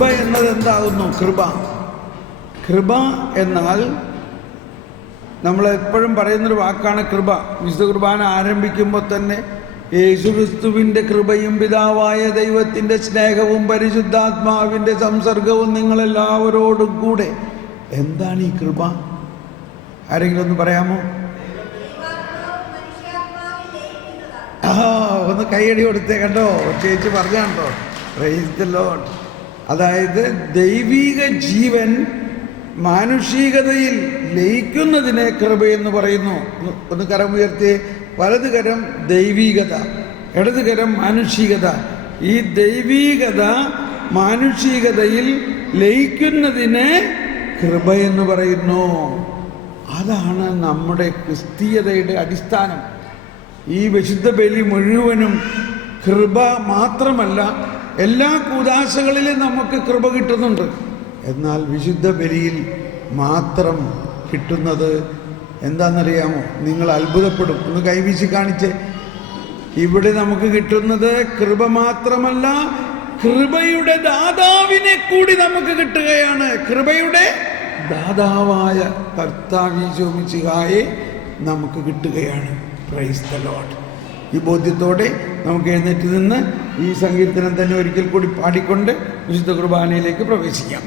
കൃപ എന്നത് എന്താകുന്നു? കൃപ എന്നാൽ നമ്മളെപ്പോഴും പറയുന്നൊരു വാക്കാണ് കൃപ. വിശുദ്ധ കുർബാന ആരംഭിക്കുമ്പോൾ തന്നെ യേശുക്രിസ്തുവിൻ്റെ കൃപയും പിതാവായ ദൈവത്തിൻ്റെ സ്നേഹവും പരിശുദ്ധാത്മാവിൻ്റെ സംസർഗവും നിങ്ങളെല്ലാവരോടും കൂടെ. എന്താണ് ഈ കൃപ? ആരെങ്കിലും ഒന്ന് പറയാമോ? ഒന്ന് കൈയടി കൊടുത്തേ. കണ്ടോ, ചേച്ചി പറഞ്ഞാണ്ടോ? Praise the Lord. അതായത് ദൈവിക ജീവൻ മാനുഷികതയിൽ ലയിക്കുന്നതിനെ കൃപയെന്ന് പറയുന്നു. ഒന്ന് കരം ഉയർത്തിയേ. വലത് കരം ദൈവികത, ഇടത് കരം മാനുഷികത. ഈ ദൈവികത മാനുഷികതയിൽ ലയിക്കുന്നതിനെ കൃപയെന്ന് പറയുന്നു. അതാണ് നമ്മുടെ ക്രിസ്തീയതയുടെ അടിസ്ഥാനം. ഈ വിശുദ്ധ ബലി മുഴുവനും കൃപ മാത്രമല്ല, എല്ലാ കൂദാശകളിലും നമുക്ക് കൃപ കിട്ടുന്നുണ്ട്. എന്നാൽ വിശുദ്ധ ബലിയിൽ മാത്രം കിട്ടുന്നത് എന്താണെന്നറിയാമോ? നിങ്ങൾ അത്ഭുതപ്പെടും. ഒന്ന് കൈവീശി കാണിച്ചേ. ഇവിടെ നമുക്ക് കിട്ടുന്നത് കൃപ മാത്രമല്ല, കൃപയുടെ ദാതാവിനെ കൂടി നമുക്ക് കിട്ടുകയാണ്. കൃപയുടെ ദാതാവായ കർത്താവ് മിശിഹായെ നമുക്ക് കിട്ടുകയാണ്. Praise the Lord. ഈ ബോധ്യത്തോടെ നമുക്ക് എഴുന്നേറ്റ് നിന്ന് ഈ സങ്കീർത്തനം തന്നെ ഒരിക്കൽ കൂടി പാടിക്കൊണ്ട് വിശുദ്ധ കുർബാനയിലേക്ക് പ്രവേശിക്കാം.